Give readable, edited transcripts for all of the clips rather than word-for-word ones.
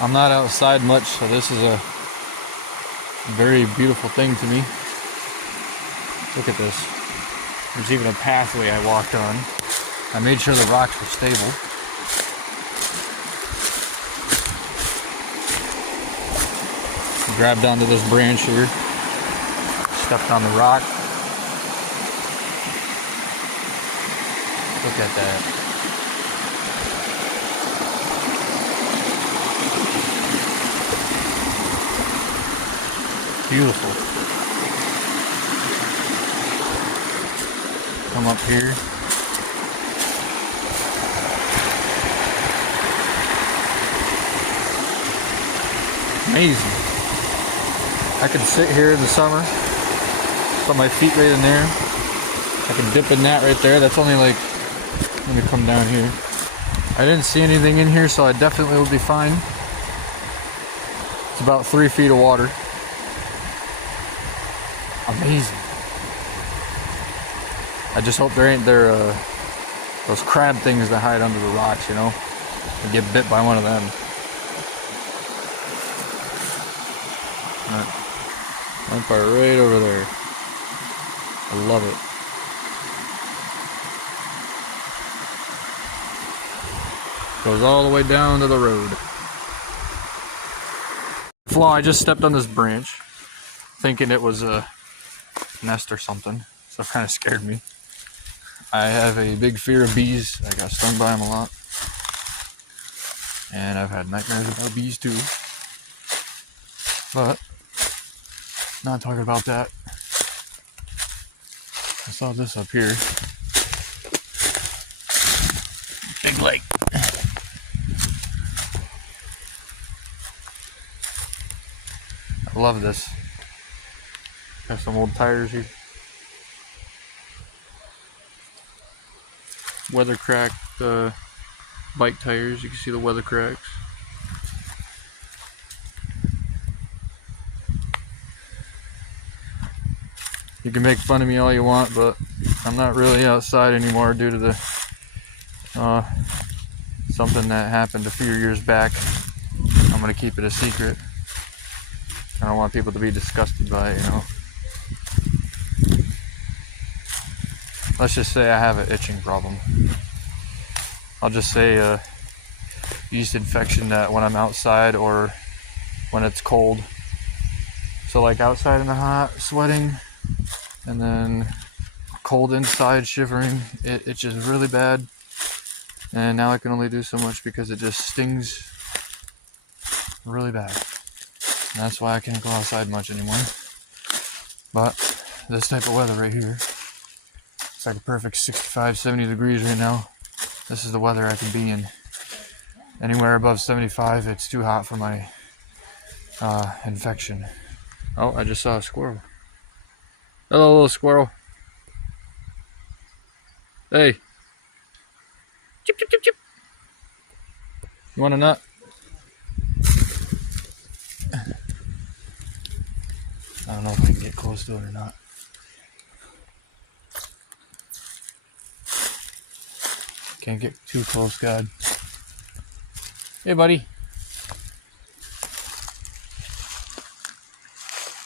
I'm not outside much, so this is a very beautiful thing to me. Look at this. There's even a pathway I walked on. I made sure the rocks were stable. Grabbed onto this branch here. Stepped on the rock. Look at that. Beautiful. Come up here. Amazing. I could sit here in the summer, put my feet right in there. I can dip in that right there. That's only like, let me come down here. I didn't see anything in here, so I definitely will be fine. It's about 3 feet of water. Amazing. I just hope there ain't those crab things that hide under the rocks, you know? I get bit by one of them. One part right over there. I love it. Goes all the way down to the road. Flaw, I just stepped on this branch, thinking it was a nest or something, so it kind of scared me. I have a big fear of bees. I got stung by them a lot. And I've had nightmares about bees too. But, not talking about that. I saw this up here. Big lake. I love this. Got some old tires here. Weather cracked bike tires. You can see the weather cracks. You can make fun of me all you want, but I'm not really outside anymore due to the something that happened a few years back. I'm gonna keep it a secret. I don't want people to be disgusted by it, you know. Let's just say I have an itching problem. I'll just say yeast infection that when I'm outside or when it's cold. So like outside in the hot, sweating, and then cold inside, shivering. It's just really bad. And now I can only do so much because it just stings really bad. And that's why I can't go outside much anymore. But this type of weather right here, it's like a perfect 65, 70 degrees right now. This is the weather I can be in. Anywhere above 75, it's too hot for my infection. Oh, I just saw a squirrel. Hello, little squirrel. Hey. Chip, chip, chip, chip. You want a nut? I don't know if I can get close to it or not. Can't get too close, God. Hey, buddy.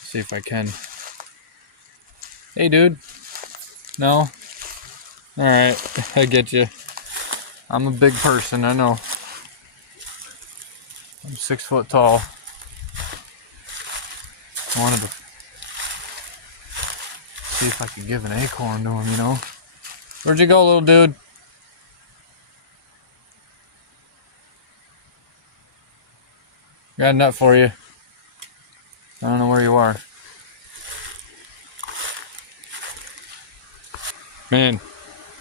See if I can. Hey, dude. No? Alright, I get you. I'm a big person, I know. I'm 6 foot tall. I wanted to see if I could give an acorn to him, you know? Where'd you go, little dude? Got a nut for you. I don't know where you are. Man,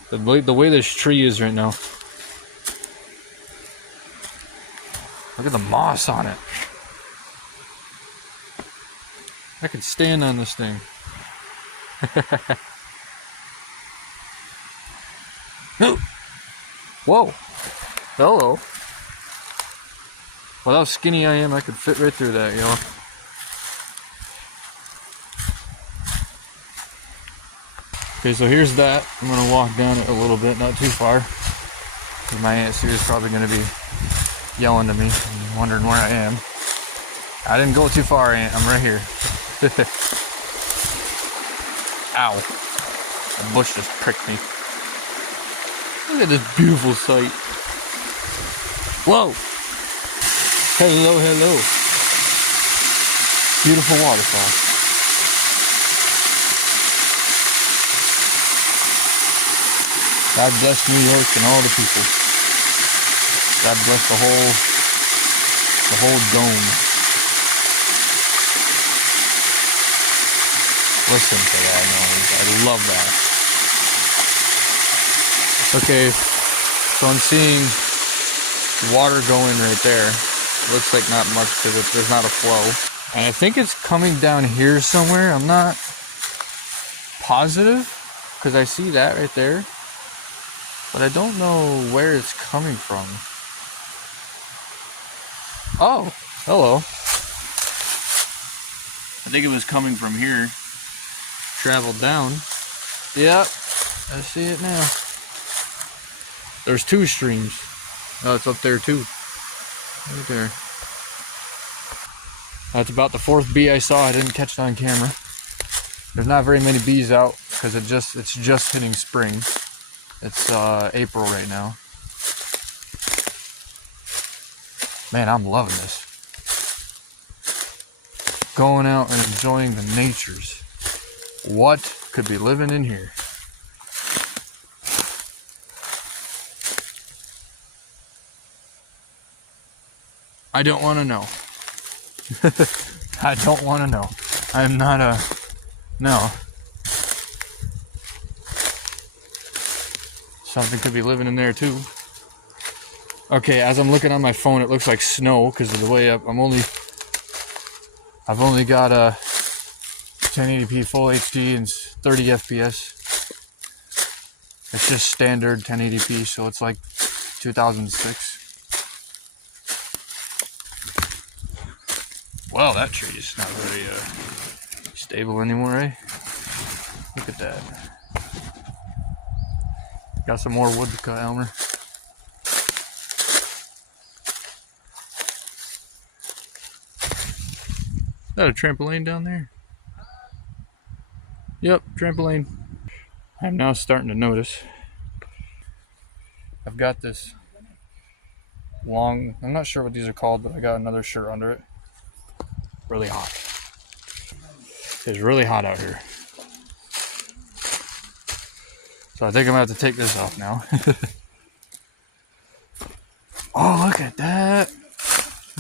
the way this tree is right now. Look at the moss on it. I could stand on this thing. Whoa. Hello. Well, how skinny I am, I could fit right through that, you know. Okay, so here's that. I'm gonna walk down it a little bit, not too far. My Aunt Sue is probably gonna be yelling to me and wondering where I am. I didn't go too far, Ant. I'm right here. Ow. The bush just pricked me. Look at this beautiful sight. Whoa. Hello, hello. Beautiful waterfall. God bless New York and all the people. God bless the whole dome. Listen to that noise. I love that. Okay, so I'm seeing water going right there. Looks like not much because there's not a flow. And I think it's coming down here somewhere. I'm not positive because I see that right there. But I don't know where it's coming from. Oh, hello. I think it was coming from here. Traveled down. Yep, I see it now. There's two streams. Oh, it's up there too. Right there. That's about the fourth bee I saw. I didn't catch it on camera. There's not very many bees out because it's just hitting spring. It's April right now. Man, I'm loving this. Going out and enjoying the natures. What could be living in here? I don't want to know. I don't want to know. I'm not a... No. Something could be living in there too. Okay, as I'm looking on my phone, it looks like snow because of the way up. I've only got a 1080p full HD and 30 FPS. It's just standard 1080p, so it's like 2006. Well, that tree is not very stable anymore, eh? Look at that. Got some more wood to cut, Elmer. Is that a trampoline down there? Yep, trampoline. I'm now starting to notice. I've got this long, I'm not sure what these are called, but I got another shirt under it. Really hot. It's really hot out here. So I think I'm going to have to take this off now. Oh, look at that.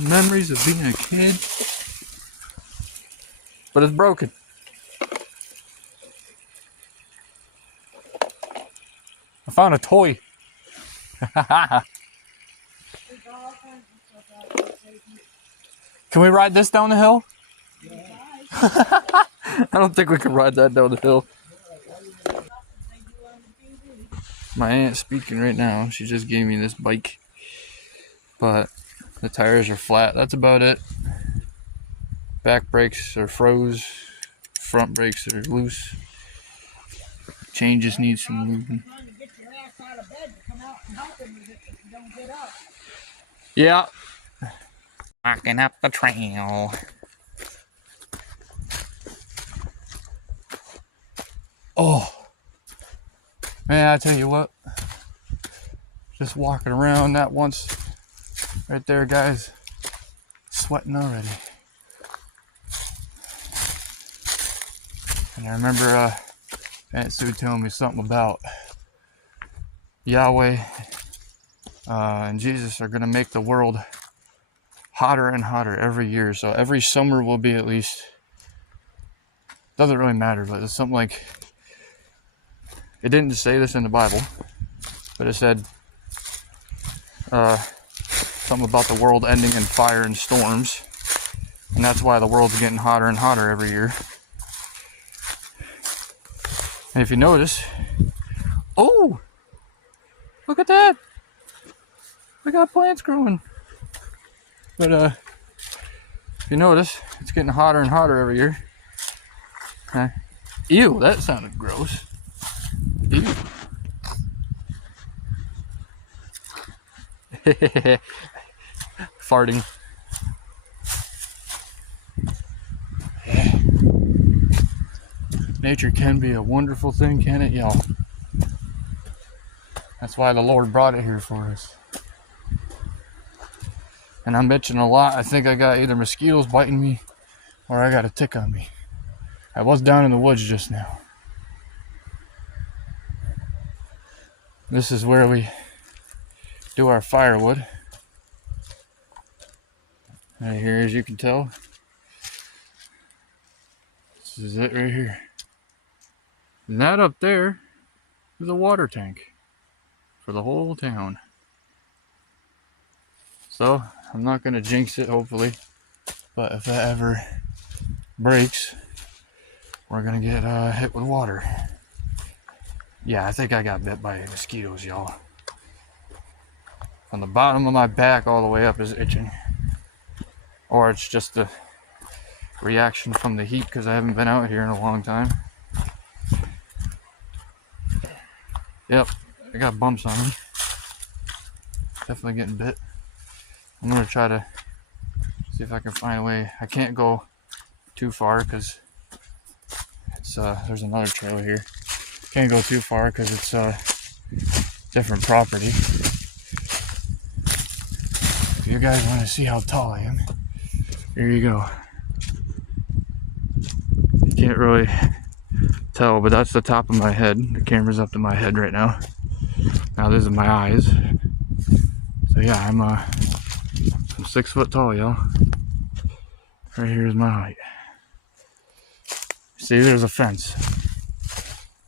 Memories of being a kid. But it's broken. I found a toy. Can we ride this down the hill? I don't think we can ride that down the hill. My aunt's speaking right now. She just gave me this bike. But the tires are flat. That's about it. Back brakes are froze. Front brakes are loose. Chain just needs some moving. Yeah. Walking up the trail. Oh. Man, I tell you what. Just walking around that once. Right there, guys. Sweating already. And I remember Aunt Sue telling me something about Yahweh and Jesus are going to make the world hotter and hotter every year. So every summer will be at least, doesn't really matter, but it's something like, it didn't say this in the Bible, but it said something about the world ending in fire and storms. And that's why the world's getting hotter and hotter every year. And if you notice, oh, look at that. We got plants growing. But if you notice, it's getting hotter and hotter every year. Ew, that sounded gross. Ew. farting. Yeah. Nature can be a wonderful thing, can it, y'all? That's why the Lord brought it here for us. And I'm itching a lot. I think I got either mosquitoes biting me or I got a tick on me. I was down in the woods just now. This is where we do our firewood. Right here, as you can tell. This is it right here. And that up there is a water tank for the whole town. So, I'm not going to jinx it, hopefully. But if that ever breaks, we're going to get hit with water. Yeah, I think I got bit by mosquitoes, y'all. From the bottom of my back all the way up is itching. Or it's just a reaction from the heat because I haven't been out here in a long time. Yep, I got bumps on me. Definitely getting bit. I'm going to try to see if I can find a way. I can't go too far because it's there's another trail here. Can't go too far because it's different property. If you guys want to see how tall I am, here you go. You can't really tell, but that's the top of my head. The camera's up to my head right now. Now this is my eyes. So yeah, I'm 6 foot tall, y'all. Right here is my height. See, there's a fence.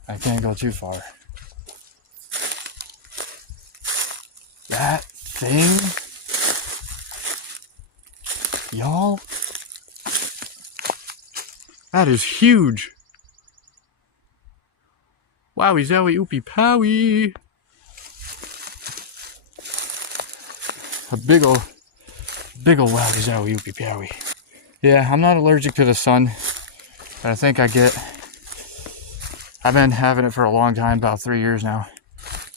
I can't go too far. That thing, y'all, that is huge. Wowie zowie oopie powie. A big ol' wowie zowie oopie powie. Yeah, I'm not allergic to the sun, but I think I've been having it for a long time, about 3 years now.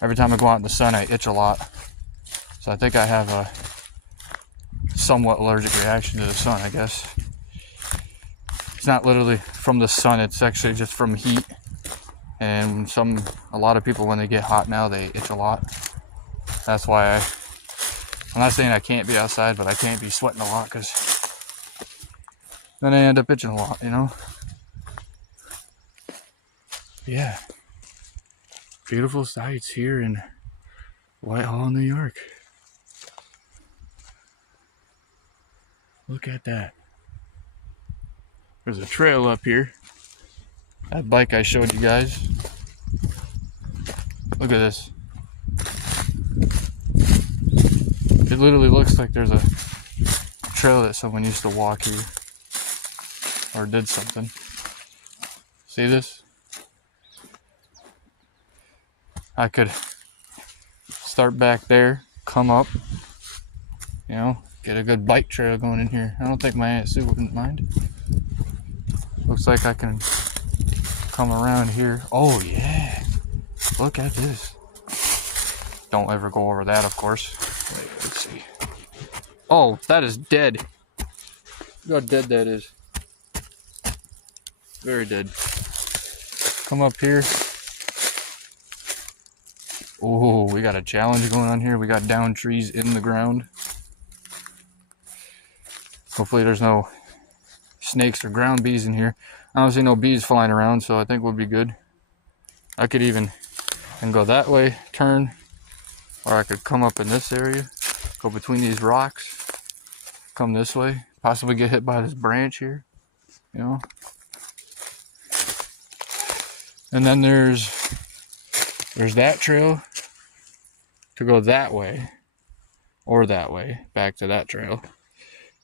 Every time I go out in the sun, I itch a lot. So I think I have a somewhat allergic reaction to the sun, I guess. It's not literally from the sun, it's actually just from heat. And a lot of people, when they get hot now, they itch a lot. That's why I'm not saying I can't be outside, but I can't be sweating a lot because then I end up itching a lot, you know? Yeah. Beautiful sights here in Whitehall, New York. Look at that. There's a trail up here. That bike I showed you guys. Look at this. It literally looks like there's a trail that someone used to walk here. Or did something. See this? I could start back there, come up, you know, get a good bike trail going in here. I don't think my Aunt Sue wouldn't mind. Looks like I can come around here. Oh yeah, look at this. Don't ever go over that, of course. Wait, let's see. Oh, that is dead. Look how dead that is. Very dead. Come up here. Oh, we got a challenge going on here. We got down trees in the ground. Hopefully there's no snakes or ground bees in here. I don't see no bees flying around, so I think we'll be good. I could even go that way, turn, or I could come up in this area, go between these rocks, come this way, possibly get hit by this branch here, you know. And then there's that trail to go that way or that way back to that trail.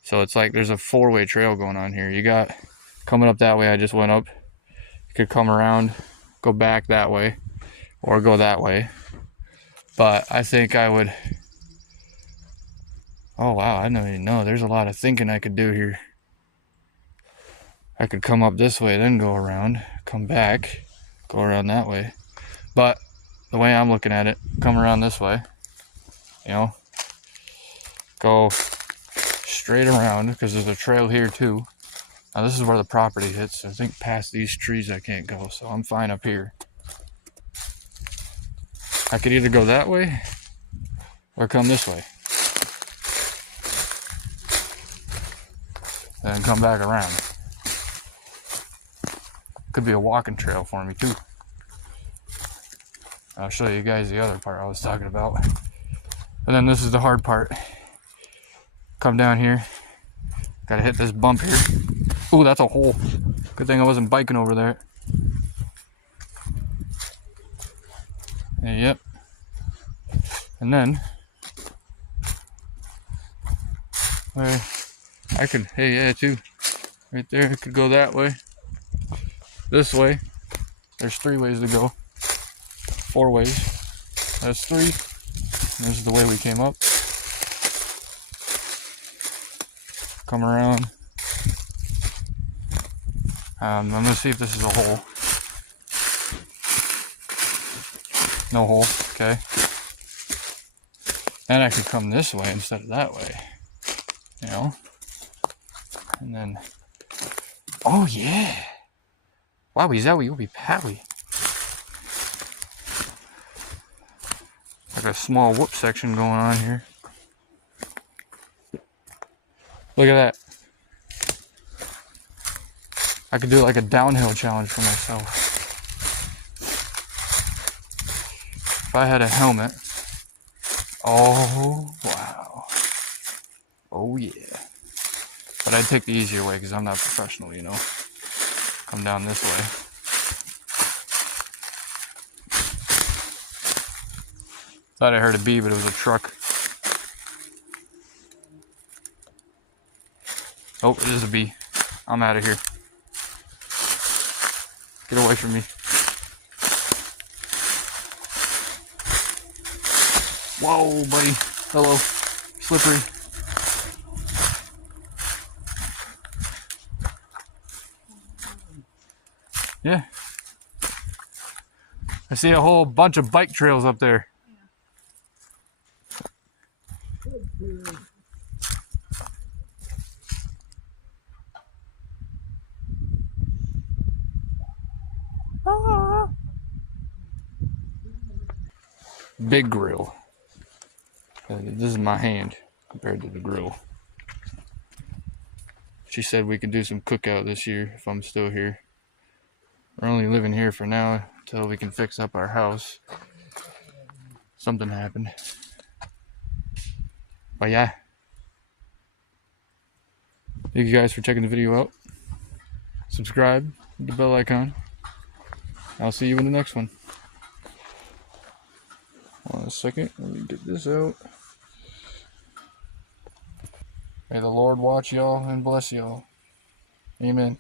So it's like there's a 4-way trail going on here. You got coming up that way, I just went up. You could come around, go back that way, or go that way. But I think I would. Oh wow, I don't even know. There's a lot of thinking I could do here. I could come up this way, then go around, come back, go around that way. But the way I'm looking at it, come around this way, you know, go straight around because there's a trail here too. Now this is where the property hits. I think past these trees I can't go, so I'm fine up here. I could either go that way or come this way. And come back around. Could be a walking trail for me too. I'll show you guys the other part I was talking about. And then this is the hard part. Come down here. Gotta hit this bump here. Ooh, that's a hole. Good thing I wasn't biking over there. Yep. And then I could, hey, yeah, too. Right there, I could go that way. This way. There's 3 ways to go. 4 ways. That's 3. This is the way we came up. Come around. I'm gonna see if this is a hole. No hole, okay. And I could come this way instead of that way. You know? And then, oh yeah! Wowie zowie, you'll be powie. Like a small whoop section going on here. Look at that. I could do like a downhill challenge for myself. If I had a helmet. Oh, wow. Oh, yeah. But I'd take the easier way because I'm not professional, you know. Come down this way. Thought I heard a bee, but it was a truck. Oh, it is a bee. I'm out of here. Get away from me. Whoa, buddy. Hello. Slippery. Yeah. I see a whole bunch of bike trails up there. Big grill. This is my hand compared to the grill. She said we could do some cookout this year if I'm still here. We're only living here for now until we can fix up our house. Something happened. But yeah. Thank you guys for checking the video out. Subscribe, hit the bell icon. I'll see you in the next one. Hold on a second, let me get this out. May the Lord watch y'all and bless y'all. Amen.